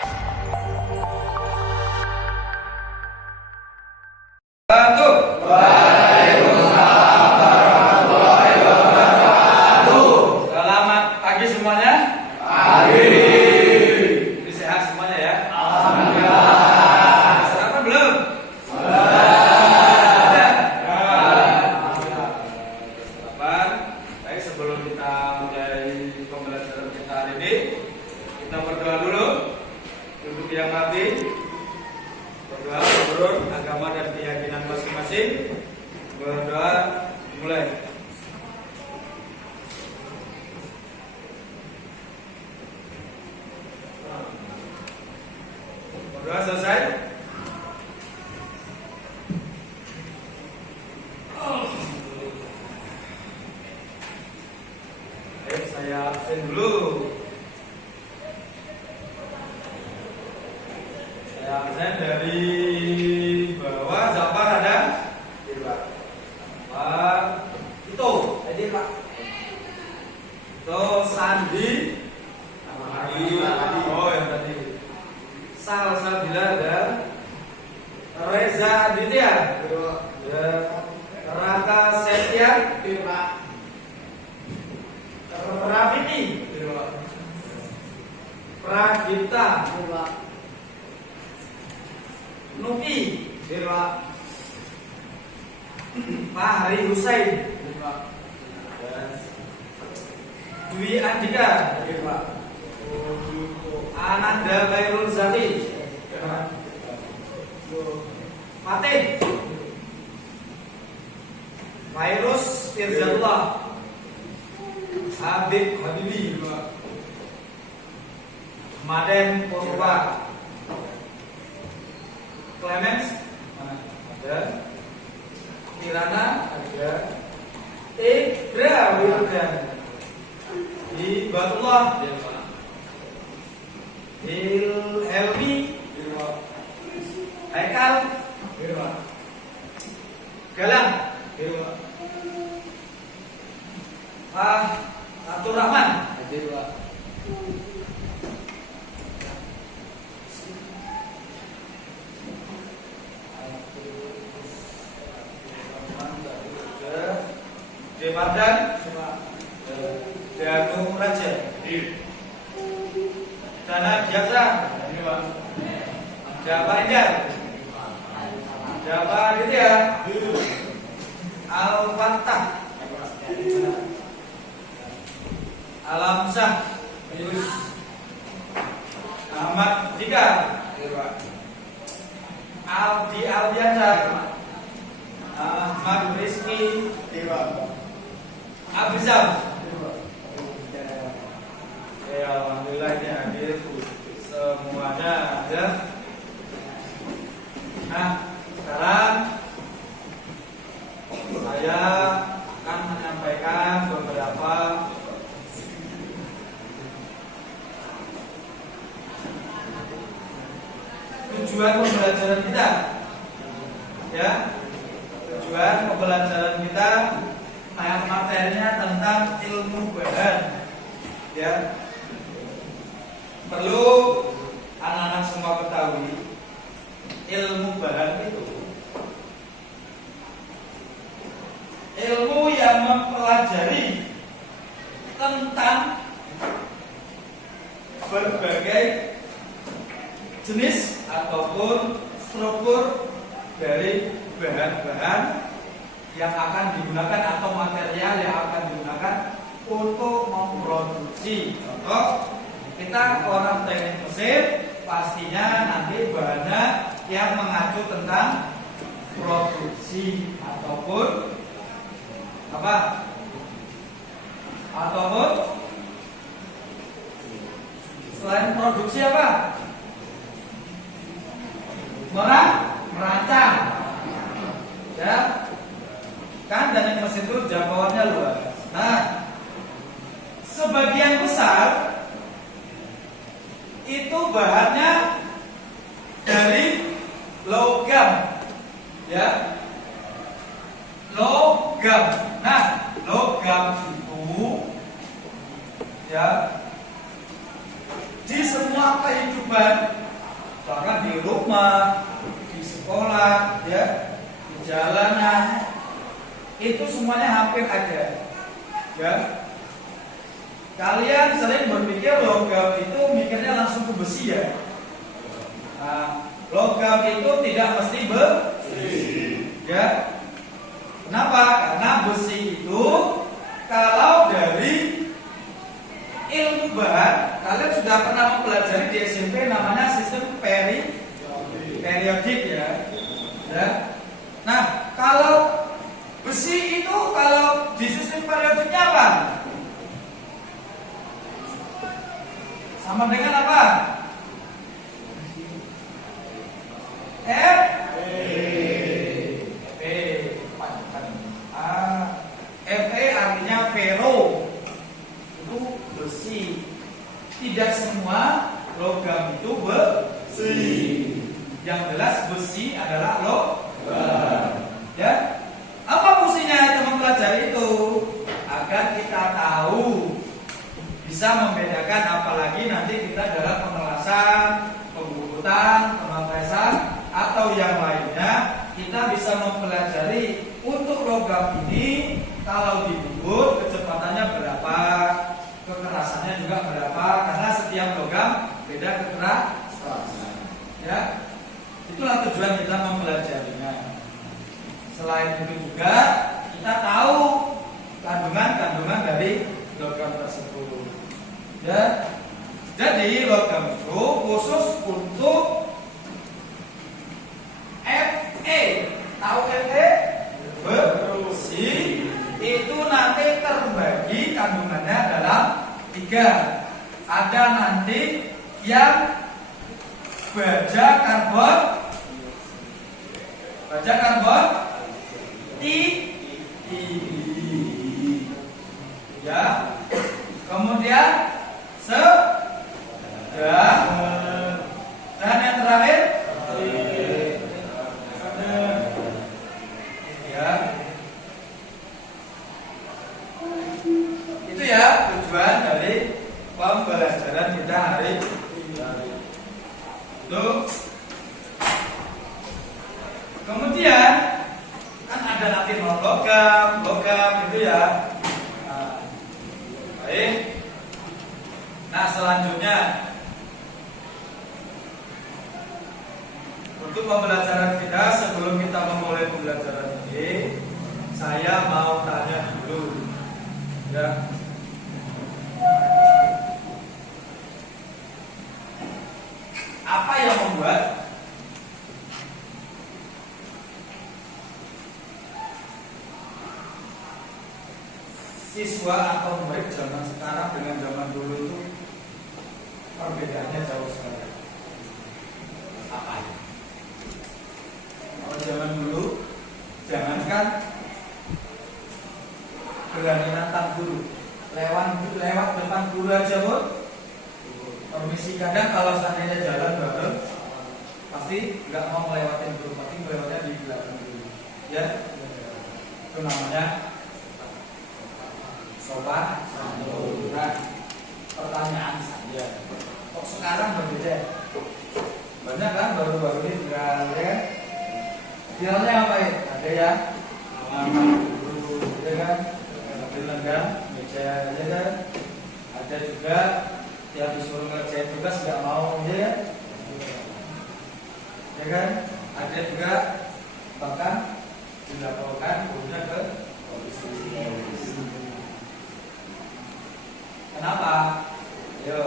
Selamat pagi semuanya. Pagi. Ini sehat semuanya ya. Alhamdulillah. Sarapan belum? Sudah. Sarapan. Baik, sebelum kita mulai pembelajaran kita hari ini, kita berdoa dulu. Duduk yang rapi. Berdoa menurut agama dan keyakinan masing-masing. Berdoa mulai. Berdoa selesai. Baik, saya absen dulu. Saya absen dari bawah. Zafar ada? Zafar. Itu. Hadir, Pak. Itu Sandi. Oh, yang tadi. Salsabila ada. Reza Aditya. Ya. Raka Setia. Hadir, Pak. Rafiki. Pragita. Hadir, Pak. Nuki. Hadir, Pak. Fahri Husain. Hadir, Pak. Dwi Andika. Hadir, Pak. Ananda Khairul Zati. Fatih. Virus Irzatullah. Habib Habibi. Maden Purba. Clemens ada. Kirana ada. Iqra Wildan. Hibatullah. Helmi. Haikal. Galang. Abdul Rahman. Hadir, Pak. Demardan. Danu Raja. Dana Diaksa. Java Indah. Java Aditya. Al Fattah. Alam Syah. Ahmad Dika. Aldi Aldiansyah. Ahmad Rizki. Abrizam. Ya, alhamdulillah ini hadir semuanya ada. Nah, sekarang saya akan menyampaikan beberapa tujuan pembelajaran kita. Ya, tujuan pembelajaran kita materinya tentang ilmu bahan. Ya, perlu anak-anak semua ketahui ilmu bahan itu ilmu yang mempelajari tentang berbagai jenis ataupun struktur dari bahan-bahan yang akan digunakan atau material yang akan digunakan untuk memproduksi. Contoh, kita orang teknik mesin pastinya nanti bahannya yang mengacu tentang produksi ataupun apa? Ataupun selain produksi apa? Merancang. Ya. Kan teknik mesin itu jangkauannya luas. Nah, sebagian besar itu bahannya dari logam, ya, logam. Nah, logam itu, ya, di semua kehidupan di rumah, di sekolah, ya, di jalanan, itu semuanya hampir ada. Ya, kalian sering berpikir logam itu mikirnya langsung ke besi ya. Nah, logam itu tidak mesti besi. Ya, kenapa? Karena besi itu kalau dari ilmu bahan, kalian sudah pernah mempelajari di SMP namanya sistem periodik ya. Ya. Nah, kalau besi itu kalau di sistem periodiknya apa? Sama dengan apa? Fe artinya ferro. Itu besi. Tidak semua logam itu besi. Yang jelas besi adalah logam. Ya. Apa fungsinya kita mempelajari itu? Agar kita tahu, bisa membedakan, apalagi nanti kita dalam pengelasan, pembukutan, pematesan atau yang lainnya, kita bisa mempelajari untuk logam ini kalau dibungkut kecepatannya berapa, kekerasannya juga berapa, karena setiap logam beda kekerasan. Ya, itulah tujuan kita mempelajarinya. Selain itu juga kita tahu kandungan-kandungan dari logam tersebut. Ya, jadi logam itu khusus untuk Fe. Tahu Fe? Besi. Itu nanti terbagi kandungannya dalam 3. Ada nanti yang baja karbon, ya. Kemudian sedang, dan yang terakhir ya. Itu ya tujuan dari pembelajaran kita hari ini. Tuh. Kemudian kan ada nanti logam itu ya. Nah, baik. Nah, selanjutnya untuk pembelajaran kita, sebelum kita memulai pembelajaran ini, saya mau tanya dulu, ya. Apa yang membuat siswa atau murid zaman sekarang dengan zaman dulu itu perbedaannya jauh sekali? Apa ya? Kalau zaman dulu, jangankan berani nantang guru, lewat depan guru aja pun permisi. Kadang kalau seandainya jalan bareng, pasti nggak mau melewatin guru, pasti melewatnya di belakang guru. Ya, itu namanya sopan santun. Nah, pertanyaan saya, kok sekarang berbeda? Banyak kan baru-baru ini viral, ya? Viralnya apa ya? Ada yang guru, ya kan? Dilenggang meja, ya kan? Ada juga yang disuruh ngerjain tugas nggak mau, ya? Ya kan? Ada juga bahkan dilaporkan gurunya ke polisi. Kenapa? Ayo.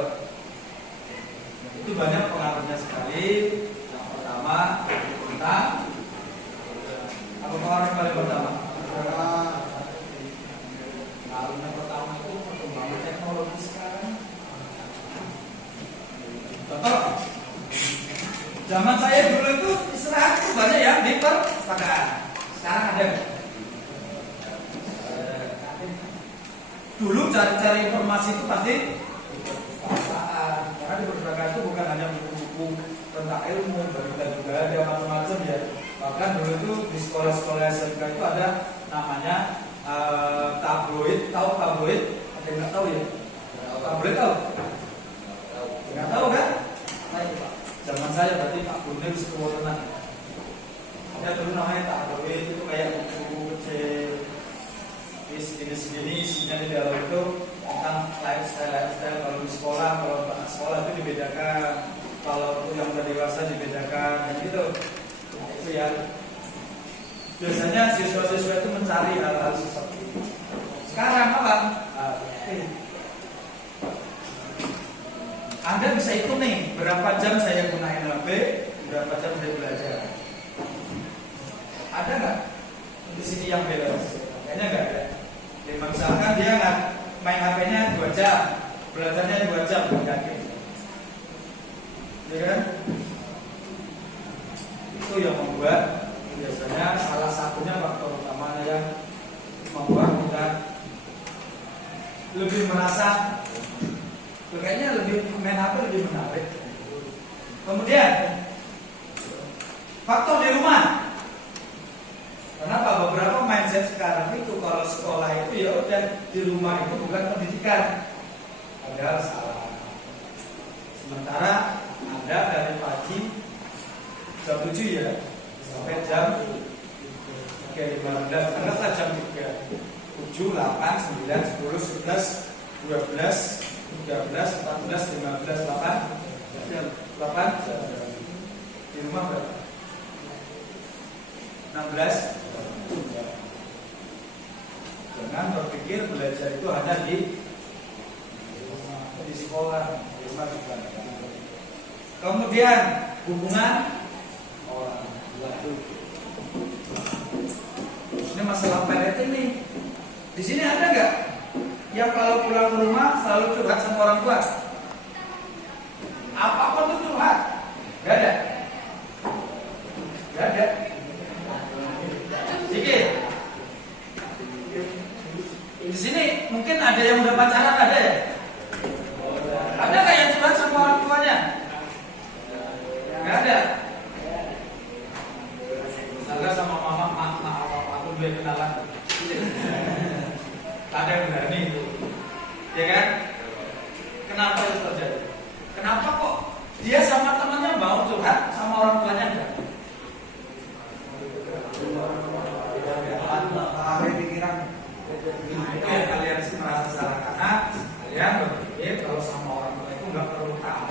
Itu banyak pengaruhnya sekali. Yang pertama tentang apa pengaruh yang paling pertama? Pengaruhnya pertama itu perkembangan teknologi sekarang. Contoh, zaman saya dulu itu istirahat itu banyak yang di perpustakaan. Sekarang ada. Dulu cari-cari informasi itu pasti di perpustakaan. Karena di perpustakaan itu bukan hanya buku-buku tentang ilmu, berita juga ada macam-macam ya. Bahkan dulu itu di sekolah-sekolah SMK itu ada namanya tabloid. Tahu tabloid? Ada yang nggak tahu ya? Tabloid tahu? Nggak tahu kan? Nah, itu Pak. Zaman saya berarti Pak Gunung Sekuwotenan. Ada dulu namanya Tak Doe, itu kayak buku kecil segini isinya di dalam itu tentang lifestyle kalau di sekolah, kalau anak sekolah itu dibedakan, kalau itu yang udah dewasa dibedakan, dan gitu. Nah, itu ya. Biasanya siswa-siswa itu mencari hal-hal seperti itu. Sekarang apa? Anda bisa hitung nih berapa jam saya gunain HP, berapa jam saya belajar. Ada nggak di sini yang balance? Kayaknya nggak ada. Ya, misalkan dia nggak main HP-nya 2 jam, belajarnya 2 jam, nggak gitu. Ya kan? Itu yang membuat biasanya salah satunya faktor utamanya yang membuat kita lebih merasa kayaknya lebih main HP lebih menarik. Kemudian faktor di rumah. Kenapa beberapa mindset sekarang itu kalau sekolah itu ya udah di rumah itu bukan pendidikan, padahal salah. Sementara Anda dari pagi jam 7 ya sampai jam 15, anggaplah jam 3, 7, 8, 9, 10, 11, 12, 13, 14, 15, 8 di rumah berapa? 16. Jangan berpikir belajar itu hanya di sekolah, di rumah juga. Kemudian hubungan orang tua. Ini masalah parenting nih. Di sini ada nggak yang kalau pulang ke rumah selalu curhat sama orang tua? Apapun tuh curhat? Gak ada. Gak ada. Sedikit. Di sini mungkin ada yang udah pacaran, ada ya? Ada nggak yang curhat sama orang tuanya? Gak ada. Misalnya sama mama, aku udah kenalan. Ada yang berani itu, ya kan? Kenapa itu terjadi? Kenapa kok dia sama temannya mau curhat sama orang tuanya enggak? Pikiran. Itu yang kalian merasa salah karena kalian berpikir kalau sama orang tua itu nggak perlu tahu.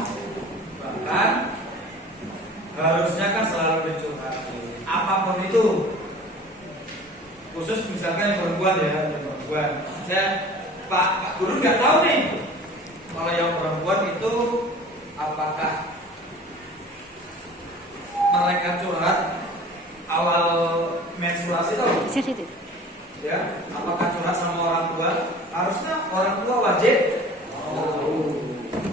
Bahkan harusnya kan selalu dicurhati. Apapun itu. Khusus misalkan yang perempuan ya, yang perempuan. Saya Pak Guru nggak tahu nih kalau yang perempuan itu apakah mereka curhat awal menstruasi tahu? Ya, apakah curhat sama orang tua? Harusnya orang tua wajib.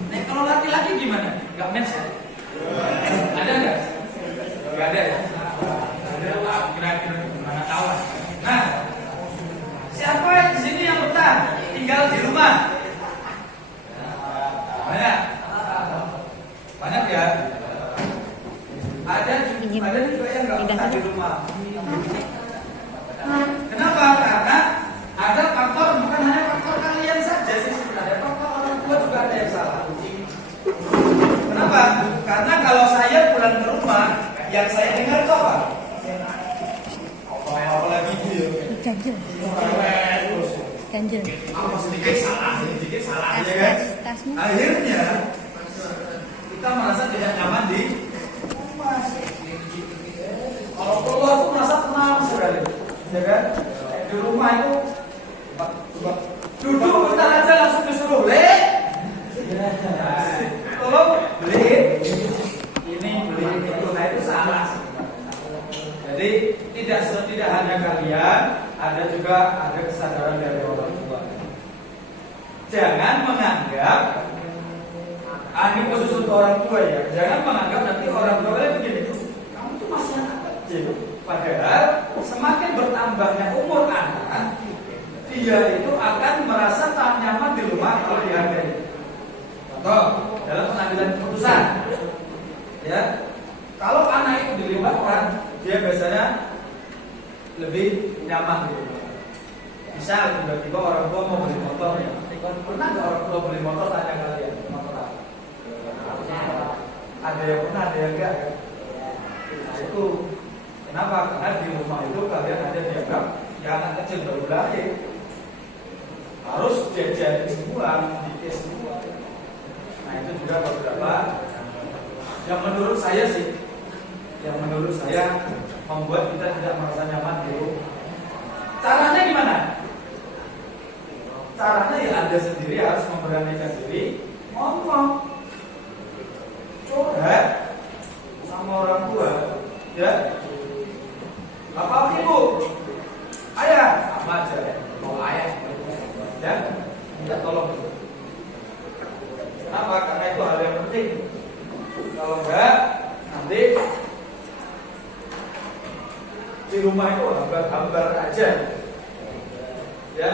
Nah, kalau laki-laki gimana? Nggak mens ya? Ada nggak? Nggak ada ya? Ada. Kira-kira gimana tahu? Nah, siapa yang di sini yang betah tinggal di rumah? Banyak, banyak ya. Ada juga yang nggak betah di rumah. Kenapa? Karena ada faktor, bukan hanya faktor kalian saja sih sebenarnya, faktor orang tua juga ada yang salah. Kenapa? Karena kalau saya pulang ke rumah, yang saya dengar itu apa? Apalagi itu ya. Ganjel. Ganjel. Apa sedikit salah ya kan? Akhirnya kita merasa tidak nyaman di rumah. Kalau keluar tuh merasa tenang sekali, ya kan? Di rumah itu duduk bentar aja langsung disuruh tolong beli ini beli itu, nah itu salah. Jadi tidak hanya kalian, ada juga ada kesadaran dari orang tua. Jangan menganggap, ini khusus untuk orang tua ya. Jangan menganggap nanti orang tua kalian begini, kamu tuh masih anak kecil. Padahal semakin bertambahnya umur anak, dia itu akan merasa tak nyaman di rumah kalau dihargai. Contoh dalam pengambilan keputusan, ya. Kalau anak itu dilibatkan, dia biasanya lebih nyaman di rumah. Misal tiba-tiba orang tua mau beli motor, ya. Pernah nggak orang tua beli motor? Tanya kalian, motor apa? ada yang pernah, ada yang enggak. Nah itu kenapa? Karena di rumah itu kalian ada dianggap ya anak kecil baru lahir, harus jajarin semua, dikit semua. Nah itu juga beberapa yang menurut saya sih, membuat kita tidak merasa nyaman di rumah. Caranya gimana? Caranya ya Anda sendiri harus memberanikan diri ngomong, curhat sama orang tua, ya. Bapak ibu, ayah, sama aja. Mau ayah, ya, minta tolong. Kenapa? Karena itu hal yang penting. Kalau enggak, nanti di rumah itu hambar-hambar aja, ya.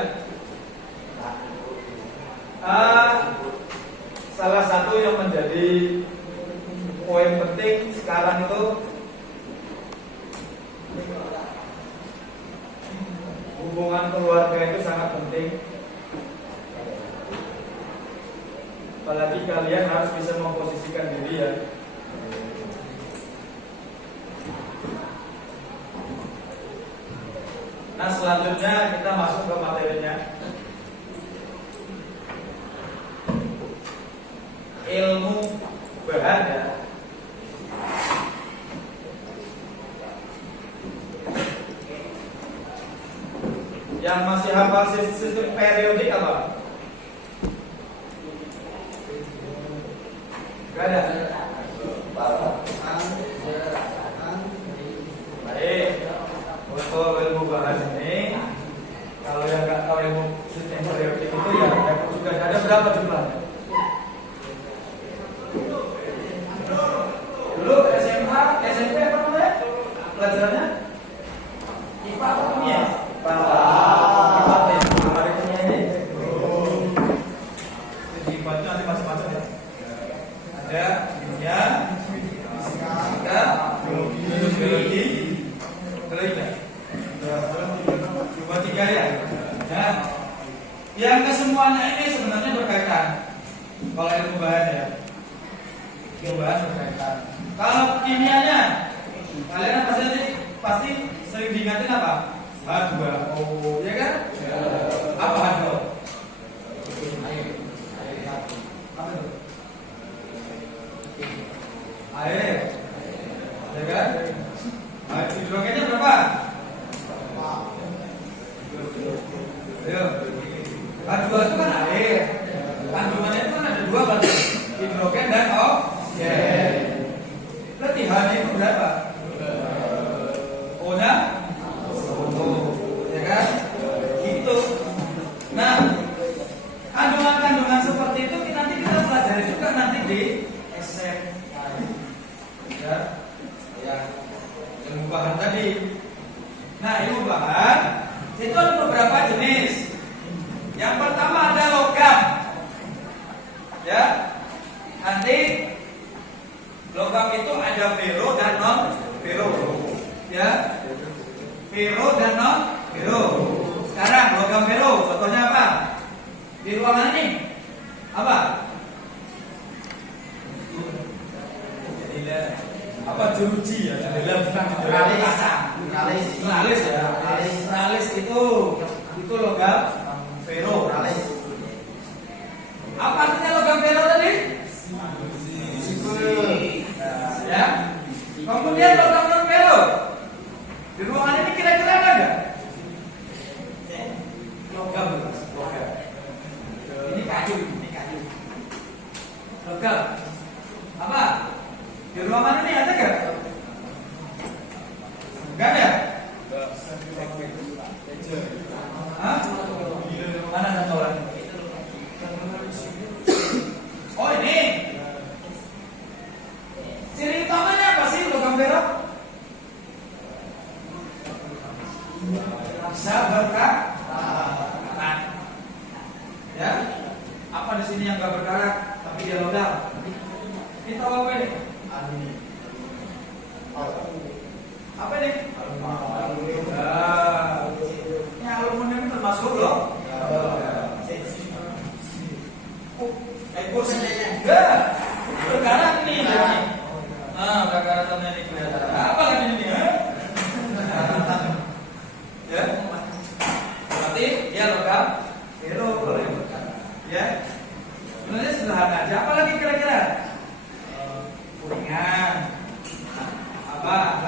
Salah satu yang menjadi poin penting sekarang itu hubungan keluarga itu sangat penting. Apalagi kalian harus bisa memposisikan diri ya. Nah selanjutnya kita masuk ke materinya. Ilmu bahasa. Yang masih hafal sistem periodik apa? Gak ada. Baik. Untuk ilmu bahasa ini, kalau yang nggak tahu ilmu sistem periodik itu ya juga ada berapa jumlahnya? Dulu SMA, SMP apa namanya? Pelajarannya? IPA atau kimia? IPA. Ada kimia ini. Jadi IPA itu nanti macam-macam ya. Ada kimia, fisika, biologi, kelima. Cuma 3 ya. Nah, yang kesemuanya ini sebenarnya berkaitan. Kalau ilmu bahasa ya. Ilmu bahasa berkaitan. Kalau kimianya, kalian pasti sering diingatin apa? H2O, ya kan? Apa H2O? Apa itu? Air, ya kan? Hidrogennya berapa? Ayo. H2O itu kan air. Kandungannya itu kan ada 2 kan? Hidrogen dan oksigen. Berarti H-nya itu berapa? O-nya? Ya kan? Gitu. Nah, kandungan-kandungan seperti itu nanti kita pelajari juga nanti di SMA. Ya, ilmu bahan tadi. Nah, ilmu bahan itu ada beberapa jenis. Yang pertama ada logam. Ya, nanti logam itu ada ferro dan non ferro, ya. Ferro dan non ferro. Sekarang logam ferro, contohnya apa? Di ruangan ini apa? Apa jeruji ya? Tralis ya. Tralis itu logam ferro. Apa artinya logam ferro tadi? Ya. Kemudian logam non ferro. Di ruangan ini kira-kira ada enggak? Logam. Ini kayu. Logam. Apa? Di ruangan ini ada enggak? Enggak ada. Hah? Mana satu orang? Oh ini. Ciri utamanya apa sih logam ferro? Bisa berkarat. Ya. Apa di sini yang enggak berkarat tapi dia logam? Kita apa ini? Apa ini? Ini aluminium termasuk loh. Ekor sendiri enggak berkarat nih.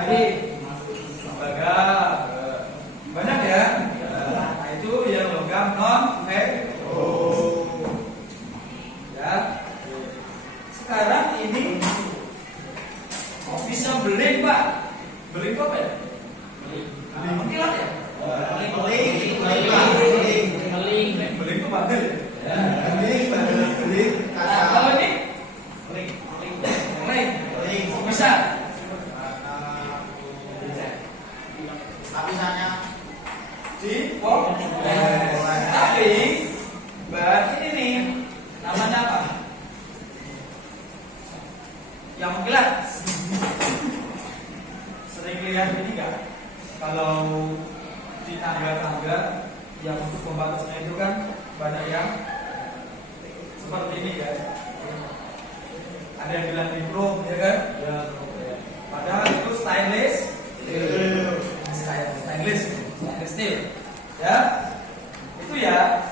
lagi tembaga. Banyak ya. Nah, itu yang logam non ferro. Ya. Sekarang ini bisa beling, Pak. Beling itu apa ya? Mengkilat ya? Beling itu bandel. Nah, kalau ini beling. Bisa. Lapisannya Di pom. Tapi bahan ini nih namanya apa? Yang mengkilat. Sering lihat ini enggak? Kalau di tangga-tangga yang untuk pembatasnya itu kan banyak yang seperti ini kan. Ada yang bilang di chrome ya kan? Ya. Padahal itu stainless steel. Ya. Itu ya.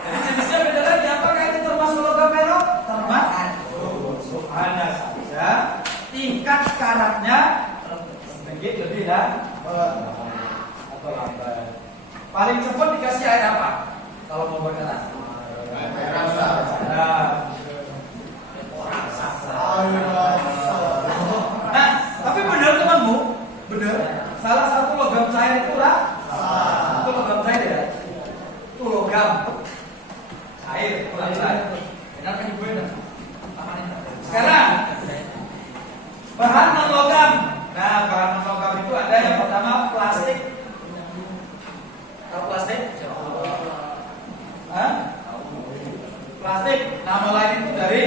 Jadi jenisnya beda lagi. Apakah itu termasuk logam ferro? Termasuk. Hanya saja tingkat karatnya sedikit lebih atau lambat. Paling cepat dikasih air apa? Kalau mau berkeras? air rasa. Nah, tapi benar temanmu, benar. Salah satu logam cair itu itu logam cair ya. Itu logam cair, logam cair. Benar kan ibu ya? Sekarang bahan non logam. Nah, bahan non logam itu ada yang pertama plastik. Tahu plastik? Hah? Plastik. Nama lain itu dari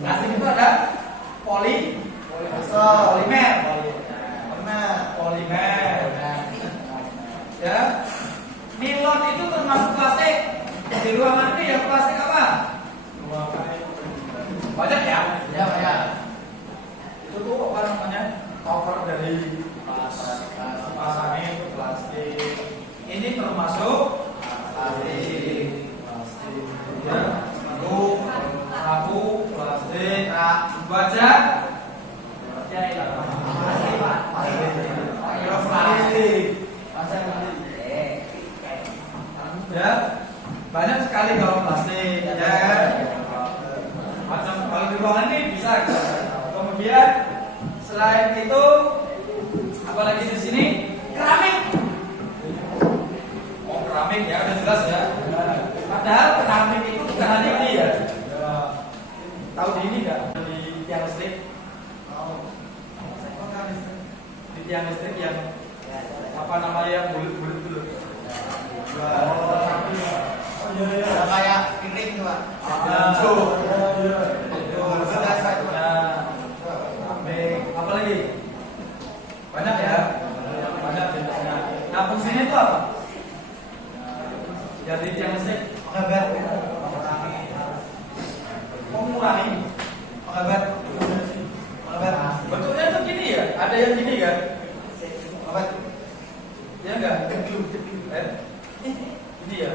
plastik itu ada polimer. Ya. Nilon itu termasuk plastik. Di ruangan ini ya plastik apa? Banyak ya? Ya, banyak. Itu tuh apa namanya? Cover dari pasangnya itu plastik. Ini termasuk plastik. Ya. Sapu, plastik, baja. Ya, banyak sekali kalau plastik, ya kan? Macam kalau di ruangan ini bisa. Kemudian selain itu, apalagi di sini keramik. Oh, keramik ya udah jelas ya. Padahal keramik itu bukan hanya ini ya. Tahu di ini nggak? Di tiang listrik. Di tiang listrik yang apa namanya yang bulat-bulat dulu. Kayak piring tuh, Pak. Apa lagi? Banyak ya? Banyak jenisnya. Nah, fungsinya itu apa? Jadi tiang listrik mengurangi bentuknya itu gini ya? Ada yang gini kan? Ya enggak? Ini ya?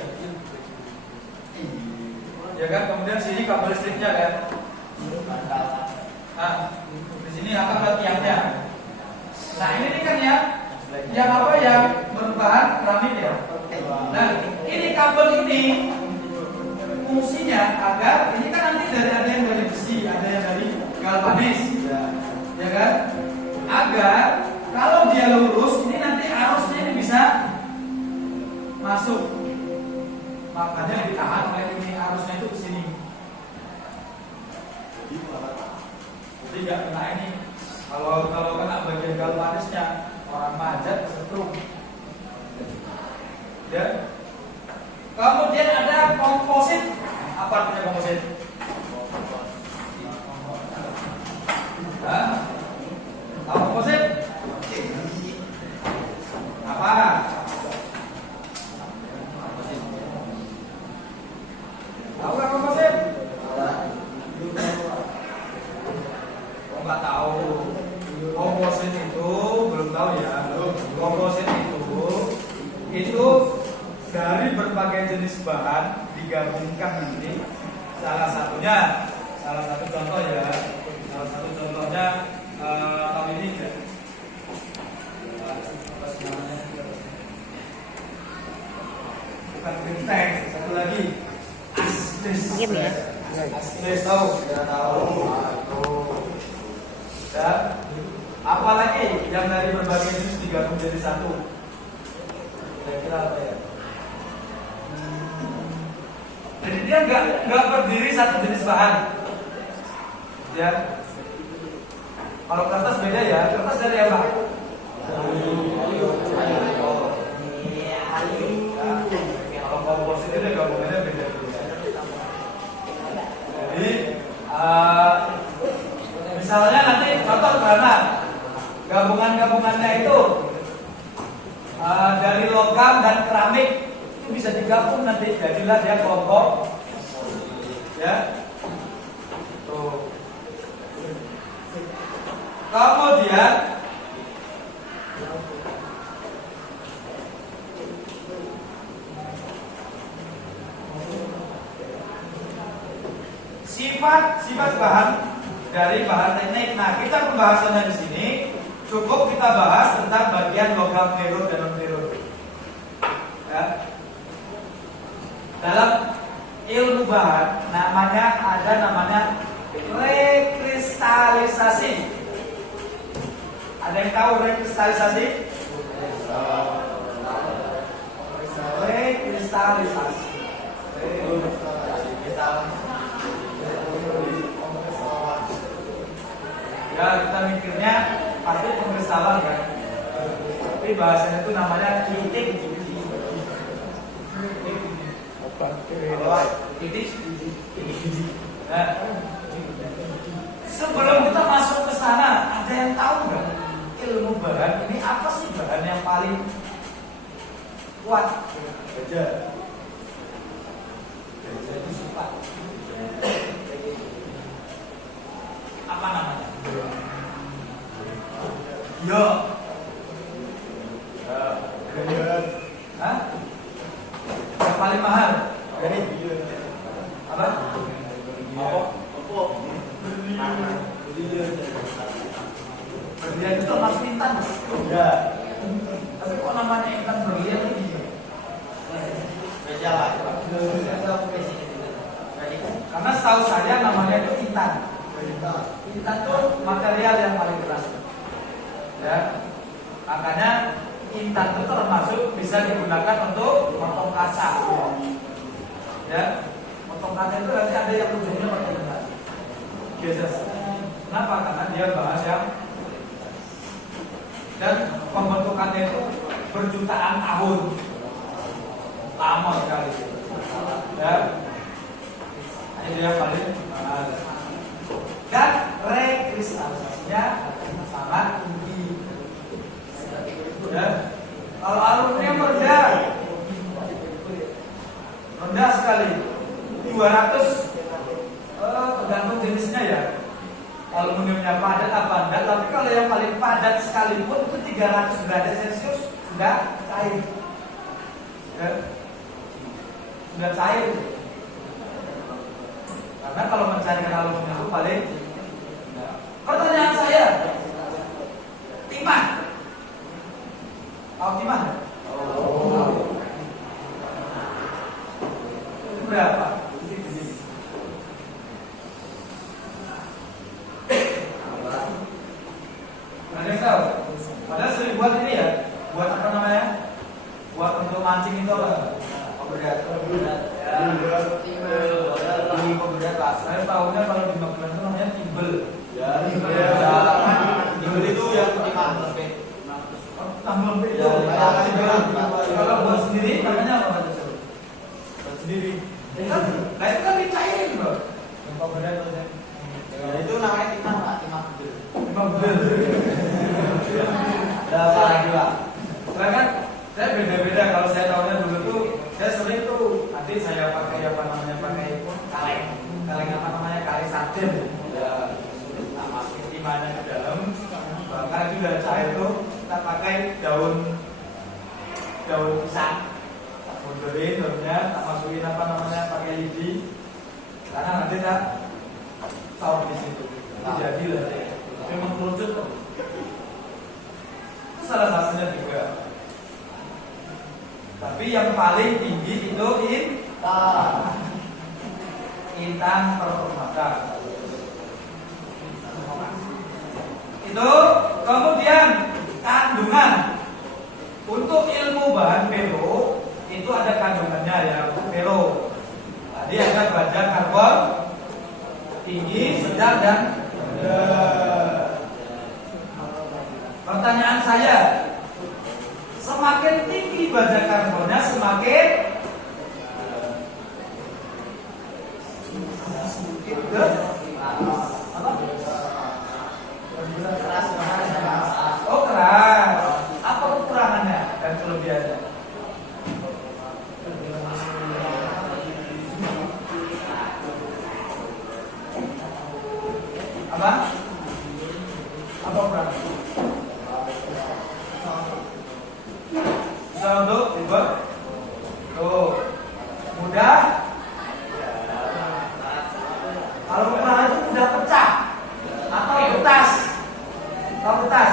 Ya kan? Kemudian sini kabel listriknya kan? Nah, di sini akan tiangnya. Nah, ini kan ya? Yang apa yang berbahan keramik ya? Nah, ini kabel ini fungsinya agar ini kan nanti ada yang dari besi, ada yang dari galvanis, ya kan? Agar kalau dia lurus, ini nanti arusnya ini bisa masuk. Makanya ditahan oleh ini arusnya itu ke sini. Jadi nggak kena ini. Kalau kena bagian galvanisnya, orang manjat kesetrum. Ya. Kemudian ada komposit. Apa artinya komposit? Hah? Tahu komposit? Apa? Tahu nggak komposit? Oh, nggak tahu. Komposit itu belum tahu ya. Komposit itu dari berbagai jenis bahan digabungkan nanti. Salah satu contoh ya. Salah satu contohnya tahun ini ya. Yes, tahu. Tidak tahu. Dan apalagi yang dari berbagai jenis digabung jadi satu. Kira-kira apa ya? Jadi dia nggak berdiri satu jenis bahan. Ya. Kalau kertas beda ya. Kertas dari apa? Kalau komposit itu gabungannya beda. Jadi misalnya nanti contoh sederhana, gabungannya itu dari logam dan keramik itu bisa digabung nanti jadilah dia kelompok, ya. Tuh. Kemudian sifat bahan dari bahan teknik. Nah, kita pembahasannya di sini cukup kita bahas tentang bagian logam ferrut dan non ferrut. Ya. Dalam ilmu bahan ada namanya rekristalisasi. Ada yang tahu rekristalisasi? Rekristalisasi. Ya, kita mikirnya pasti pengkristalan kan. Tapi bahasanya itu namanya titik. Nah, sebelum kita masuk ke sana, ada yang tahu nggak ilmu bahan ini apa sih bahan yang paling kuat? Baja. Baja itu sifat. Apa namanya? Yo. Hah? Yang paling mahal? Apa? Berlian itu termasuk intan, Mas? Ya. Tapi kok namanya intan berlian ini? Beda lah. Karena setahu saya namanya itu intan. Intan itu material yang paling keras. Ya. Makanya intan itu termasuk bisa digunakan untuk motong kaca. Ya. Motong kaca itu nanti ada yang ujungnya pakai intan. Geses. Kenapa? Karena dia bahan yang dan pembentukannya itu berjutaan tahun, lama sekali. Ya. Ini dia paling mahal. Dan rekristalisasinya sangat tinggi. Ya. Kalau aluminium rendah sekali, 200 tergantung jenisnya ya. Aluminiumnya padat apa enggak, tapi kalau yang paling padat sekalipun itu 300 derajat Celcius sudah cair. Ya. Sudah cair. Karena kalau mencari aluminium itu paling pertanyaan saya, timah. Tahu timah? Itu berapa? Ada yang tahu? Padahal sering buat ini ya, buat apa namanya? Buat untuk mancing itu apa? Pemberat. Ini pemberat lah. Saya tahunya kalau di Magelang itu namanya timbel. Ya, timbel itu yang timah lembek. Tambah lembek itu. Kalau buat sendiri namanya apa? Buat sendiri. Nah itu kan dicairin bro. Yang pemberat itu. Itu namanya timah lah, timah bedel. Timah bedel. Apa lagi pak? Karena kan saya beda-beda. Kalau saya tahunya dulu tuh, saya sering tuh nanti saya pakai apa namanya, pakai kaleng apa namanya, kaleng sarden. Ya, kita masukin timahnya ke dalam, bahkan itu udah cair tuh, kita pakai daun pisang, tak mundurin daunnya, tak masukin apa namanya, pakai lidi, karena nanti tak saur di situ. Jadi lah, memang kerucut kok. Itu salah satunya juga. Tapi yang paling tinggi itu intan performa. Nah, itu kemudian kandungan untuk ilmu bahan fero itu ada kandungannya ya, fero. Tadi ada baja karbon tinggi, sedang dan rendah. Pertanyaan saya, semakin tinggi baja karbonnya semakin oh keras. Apa kekurangannya dan kelebihannya? Apa? Apa kekurangan? Bisa untuk dibuat tuh mudah. Kalau kekurangan itu mudah pecah atau betas. Tahu betas?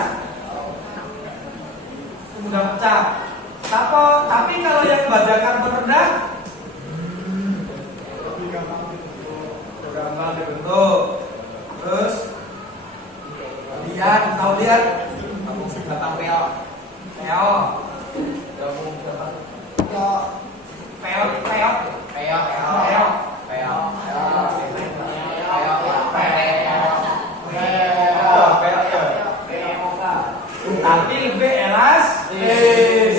Mudah pecah. Tapi kalau yang baja karbon rendah gampang dibentuk. Terus lihat, tahu lihat gampang peok. Peok. Tapi lebih elastis.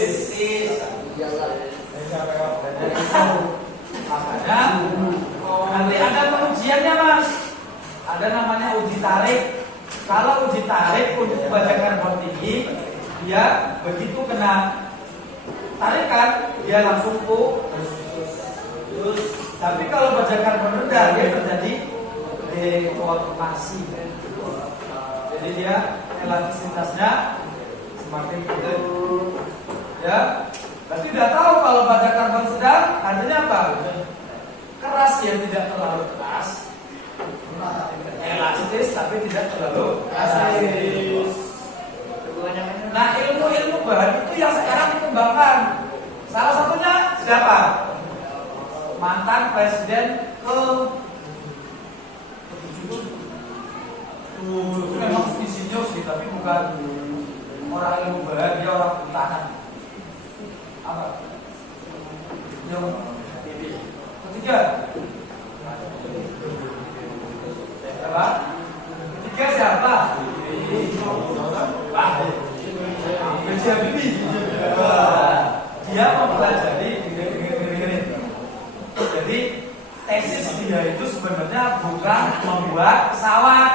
Makanya nanti ada pengujiannya mas. Ada namanya uji tarik. Kalau uji tarik untuk baja karbon tinggi, dia begitu kena tarikan dia langsung terus. Tapi kalau baja karbon rendah dia terjadi deformasi. Jadi dia elastisitasnya semakin kecil. Ya, berarti udah tahu kalau baja karbon sedang artinya apa? Keras ya, tidak terlalu keras. Elastis tapi tidak terlalu elastis. Nah, ilmu-ilmu bahan itu yang sekarang dikembangkan. Salah satunya siapa? Mantan Presiden itu memang insinyur sih, tapi bukan orang ilmu bahan, dia orang hutanan. Apa? Yang ketiga. Siapa? Ketiga siapa? Dia mempelajari jadi tesis dia itu sebenarnya bukan membuat pesawat,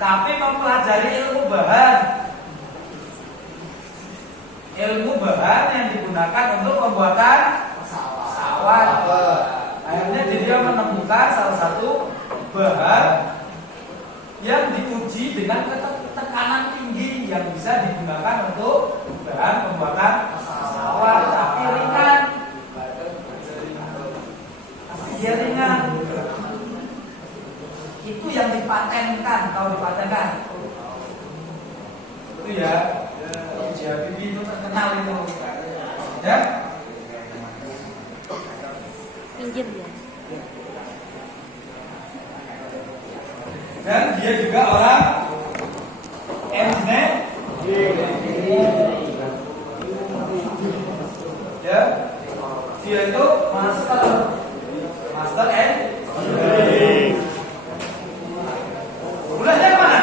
tapi mempelajari ilmu bahan yang digunakan untuk pembuatan pesawat. Akhirnya dia menemukan salah satu bahan yang diuji dengan tekanan tinggi yang bisa digunakan untuk bahan pembuatan pesawat, tapi ringan. Dia ringan. Itu yang dipatenkan, tahu dipatenkan? Itu ya, uji Habibie itu terkenal itu, ya. Pinjam ya. Dan dia juga orang engineer. Ya, dia itu master engineering. Kuliahnya mana?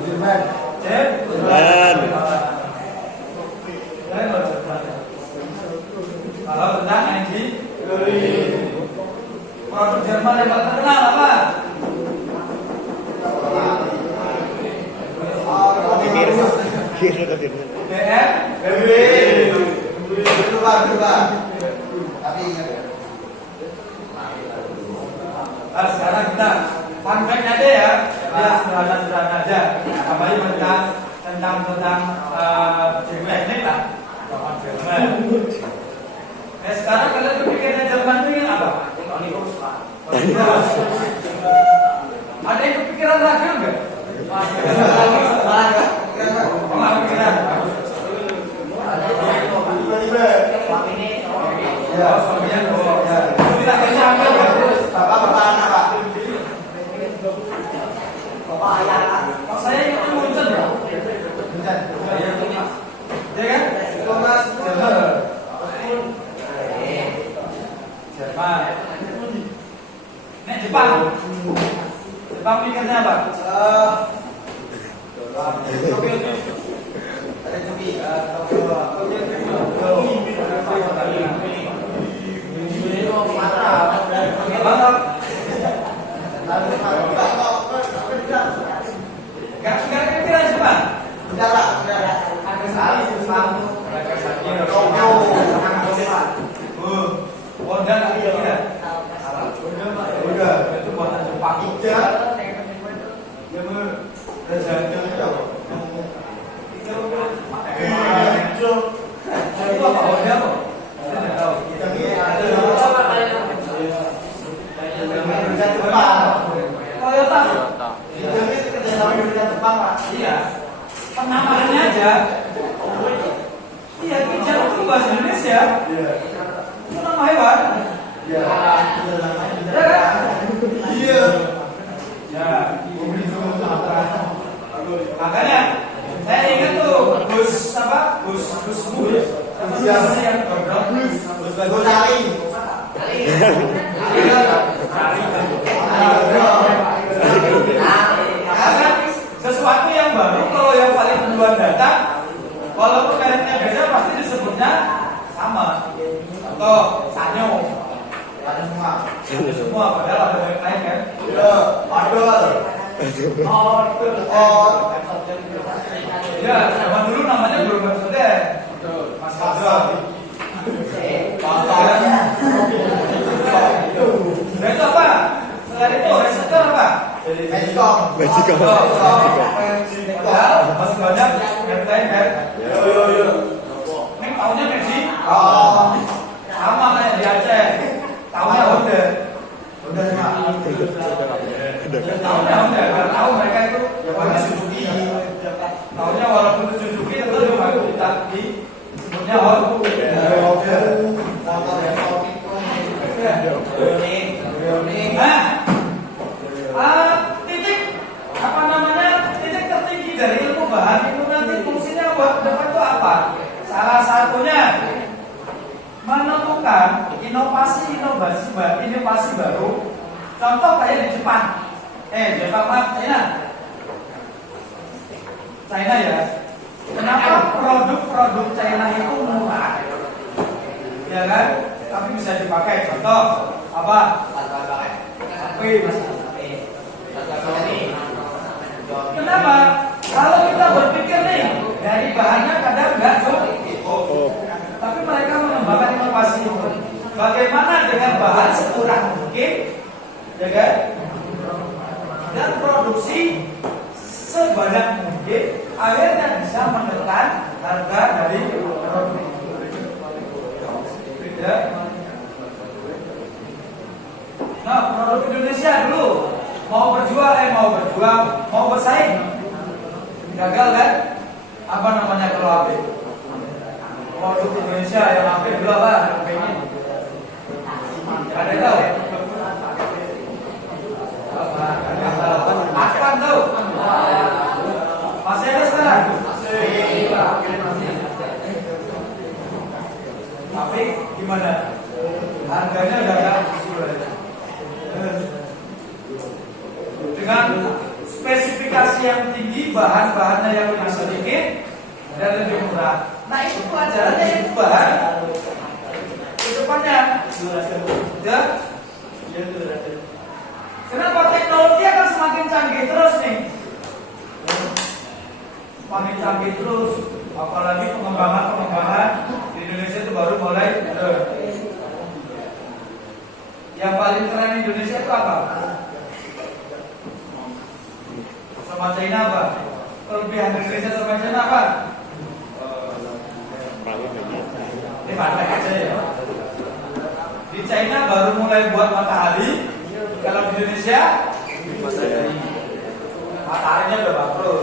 Jerman. Kalau tentang engineering, produk Jerman yang paling terkenal apa? Nah, sekarang kita fun fact aja ya, sederhana aja. Apalagi tentang teknik lah, Jerman. Nah, sekarang kalian berpikirnya Jerman itu apa? Ada yang kepikiran lagi enggak? Kalau saya ingat Munchen ya. Ya kan? Thomas Jerman. Jerman. Nek Jepang. Jepang pikirnya apa? Tokyo. Ada Tokyo. Gak kira Jepang. Ada sekali Jepang. Honda nggak kira. Honda itu buatan Jepang. Itu apa Honda kok? Saya nggak tahu. Toyota. Iya. Penamaannya aja. Iya, Kijang itu bahasa Indonesia. Itu nama hewan. Iya kan? Iya. Ya. Makanya saya ingat tuh bus apa? Bus bus yang gondrong. Bus cari. Sesuatu yang baru kalau yang paling duluan datang, walaupun mereknya beda pasti disebutnya sama. Atau sanyo. Ada semua padahal ada merek lain kan? Ya, zaman dulu namanya belum Mercedes. Mas Kadron. Dan itu apa? Selain itu, resistor apa? Magicom. Masih banyak yang lain kan? Ini tahunya Magic. Sama kayak di Aceh. Tahunya Honda. Tahunya Honda. Karena tahu mereka itu pakai Suzuki. Tahunya walaupun itu Suzuki itu juga di sebutnya Honda. Titik apa namanya, titik tertinggi dari ilmu bahan itu nanti fungsinya buat depan itu apa? Salah satunya menemukan inovasi baru. Contoh kayak di Jepang. China ya. Kenapa produk China itu murah? Ya kan? Tapi bisa dipakai. Contoh apa? Kenapa? Kalau kita berpikir nih dari bahannya kadang nggak cukup, tapi mereka mengembangkan inovasi. Bagaimana dengan bahan sekurang mungkin, ya kan? Dan produksi sebanyak mungkin, akhirnya bisa menekan harga dari produk. Ya. Nah, produk Indonesia dulu mau bersaing, gagal kan? Apa namanya kalau HP? Produk Indonesia yang HP dulu apa? Ada yang tahu? Akan tahu? Masih ada sekarang? Tapi gimana? Harganya udah nggak dengan spesifikasi yang tinggi, bahan-bahannya yang lebih sedikit dan lebih murah. Nah itu pelajarannya itu bahan ke depannya. Ya. Kenapa teknologi akan semakin canggih terus nih? Semakin canggih terus, apalagi pengembangan di Indonesia itu baru mulai. Yang paling keren Indonesia itu apa? Sama China apa? Kelebihan Indonesia sama China apa? Ini pandai aja ya. Di China baru mulai buat matahari. Kalau di Indonesia mataharinya udah bangkrut.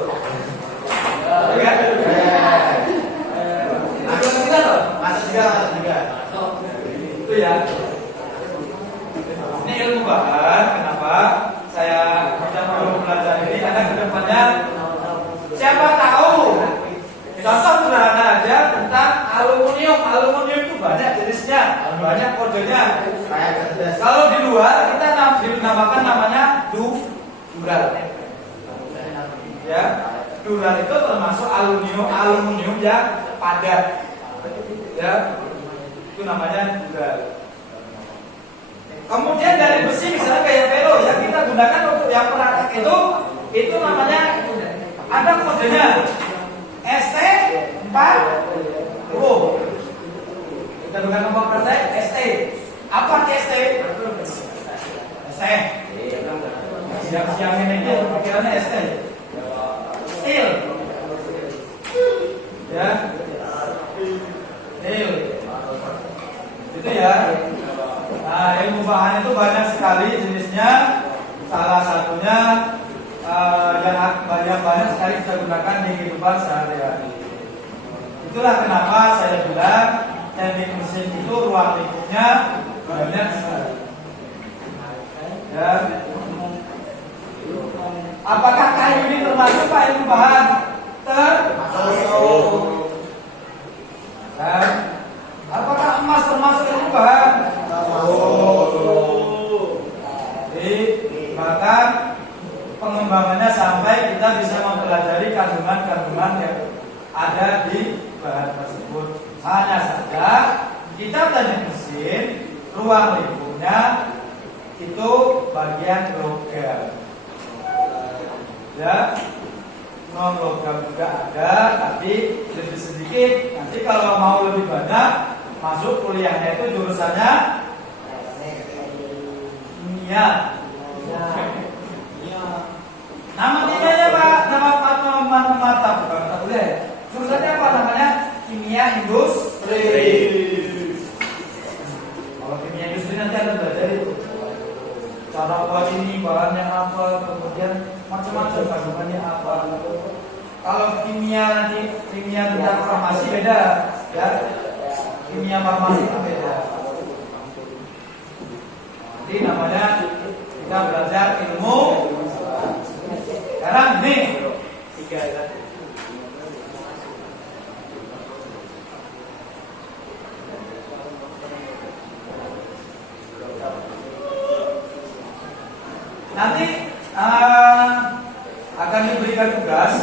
Ya kan? Masuk kita loh. Masuk juga. Itu ya. Ini ilmu bahan. Kenapa saya perlu belajar ini? Karena namanya. Siapa tahu? Contoh sederhana aja tentang aluminium. Aluminium itu banyak jenisnya, banyak kodenya. Kalau di luar kita dinamakan namanya dural. Ya, dural itu termasuk aluminium yang padat. Ya, itu namanya dural. Kemudian dari besi misalnya kayak velo yang kita gunakan untuk yang praktek itu namanya ada kodenya ST40. Kita gunakan untuk praktek ST. Apa ST? ST. Siang-siang ini pikirannya ST. Steel. Ya. Steel. Itu ya. Nah, ilmu bahan itu banyak sekali jenisnya. Salah satunya yang banyak sekali kita gunakan di kehidupan sehari-hari. Itulah kenapa saya bilang teknik mesin itu ruang lingkupnya banyak sekali. Ya. Apakah kayu ini termasuk Pak ilmu bahan? Termasuk. Dan apakah emas termasuk ilmu bahan? Jadi bahkan pengembangannya sampai kita bisa mempelajari kandungan-kandungan yang ada di bahan tersebut. Hanya saja kita teknik mesin ruang lingkupnya itu bagian logam. Ya, non logam juga ada, tapi lebih sedikit. Nanti kalau mau lebih banyak masuk kuliahnya itu jurusannya kimia. Nama kimianya Pak, nama mata bukan mata kuliah. Jurusannya apa namanya? Kimia industri. Kalau kimia industri nanti ada belajar itu cara buat ini, bahannya apa, kemudian macam-macam kandungannya apa. Kalau kimia nanti kimia tentang farmasi beda, ya. Kimia farmasi itu beda. Jadi namanya kita belajar ilmu. Sekarang nih nanti akan diberikan tugas.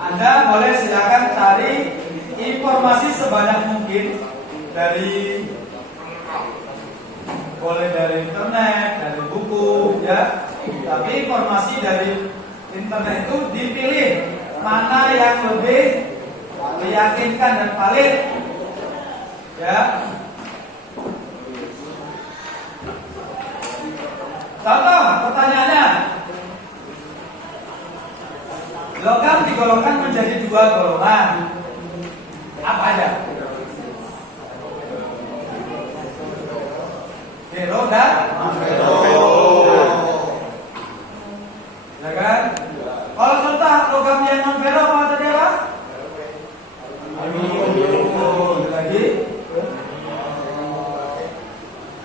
Anda boleh silakan cari informasi sebanyak mungkin boleh dari internet, dari buku, ya. Tapi informasi dari internet itu dipilih mana yang lebih meyakinkan dan valid, ya. Contoh pertanyaannya, logam digolongkan menjadi dua golongan. Apa aja? Vero dan non-vero. Ya kan? Kalau contoh logam yang non-vero apa tadi apa? Aluminium. Lagi?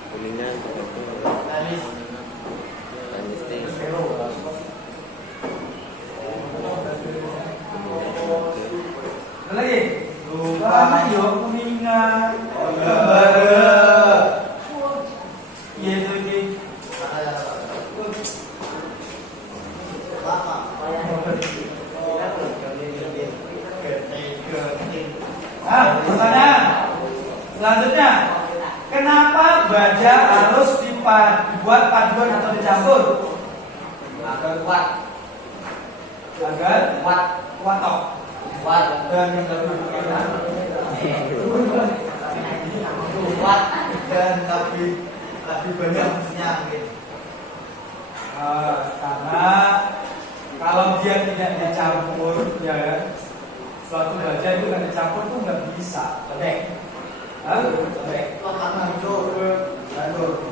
Kuningan. Lagi? Logam yang kuningan. Pertanyaan selanjutnya, kenapa baja harus dibuat paduan atau dicampur? Agar kuat, Dan yang kuat dan lebih banyak fungsinya mungkin. karena kalau dia tidak dicampur, ya kan, suatu baja itu nggak dicampur tuh nggak bisa.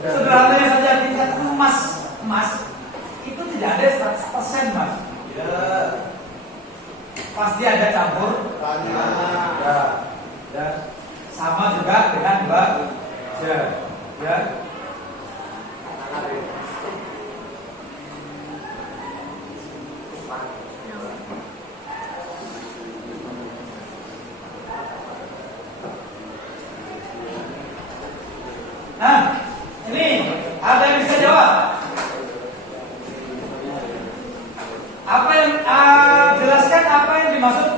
Sederhananya saja tingkat emas itu tidak ada 100% Mas. Ya. Pasti ada campur. Ya. Sama juga dengan baja. Ya. Nah, ini ada yang bisa jawab? Apa yang jelaskan apa yang dimaksud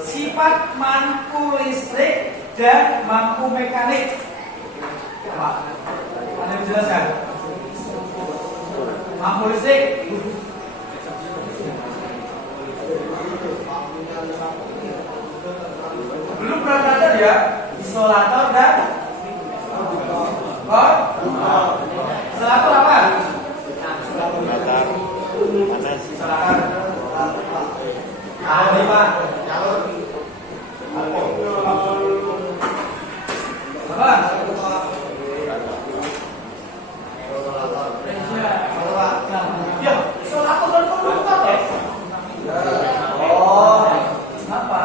sifat mampu listrik dan mampu mekanik? Apa? Ada yang dijelaskan? Mampu listrik. Belum pernah belajar ya? Isolator dan isolator apa? Latar panas. Isolator. Ini Pak. Apa? Ya, isolator dan konduktor ya. Oh, apa?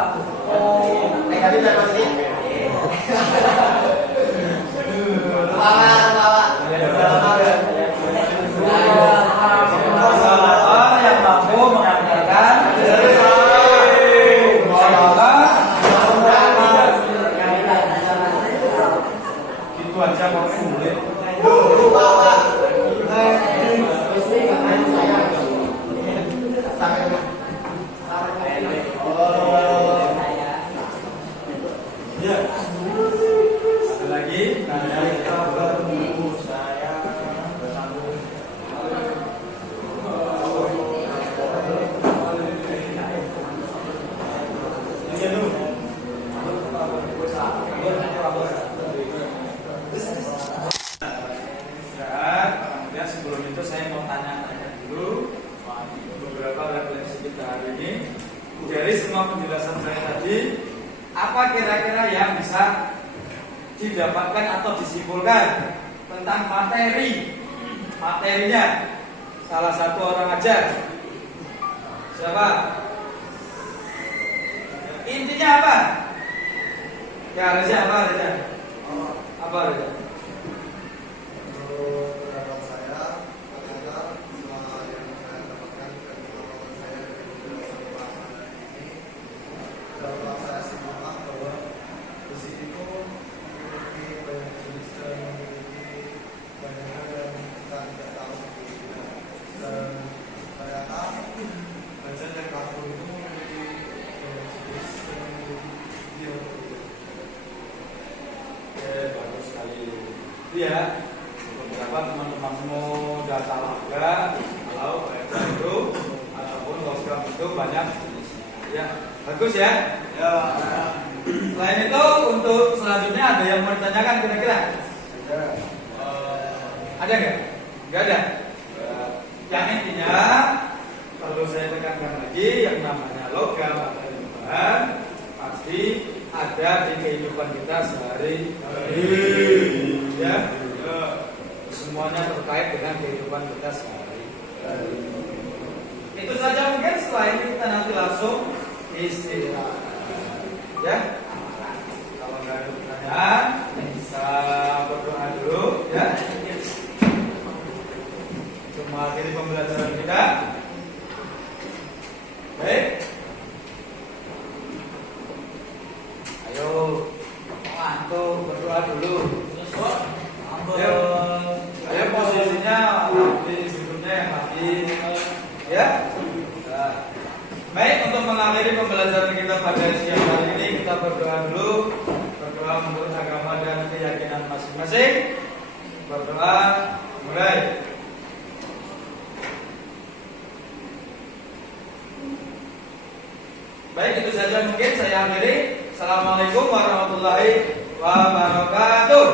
Oh, Negatif dan positif. Bawa. Isolator yang mampu mengantarkan gitu aja kok sulit. Ada lagi? Kemudian sebelum itu saya mau tanya-tanya dulu beberapa refleksi kita hari ini. Dari semua penjelasan saya tadi, apa kira-kira yang bisa didapatkan atau disimpulkan tentang materinya? Salah satu orang aja. Siapa? Intinya apa? Ya, Reza, apa Reza? Apa Reza? Bagus sekali. Ya, beberapa teman-teman muda talaga kalau baca itu ataupun logam itu banyak jenisnya. Ya, bagus ya. Ya. Selain itu untuk selanjutnya ada yang mau ditanyakan kira-kira? Ada nggak? Nggak ada. Yang intinya perlu saya tekankan lagi yang namanya logam atau bahan pasti ada di kehidupan kita sehari-hari. Ya, semuanya terkait dengan kehidupan kita sehari-hari. Itu saja mungkin. Setelah ini kita nanti langsung istirahat. Ya, kalau nggak ada pertanyaan bisa berdoa dulu. Ya, cuma akhiri pembelajaran kita. Baik. Ayo, antum berdoa dulu. Ayo posisinya di sudutnya yang mati. Ya. Nah. Baik, untuk mengakhiri pembelajaran kita pada siang hari ini kita berdoa dulu. Berdoa menurut agama dan keyakinan masing-masing. Berdoa mulai. Baik, itu saja mungkin saya akhiri. Assalamualaikum warahmatullahi wabarakatuh.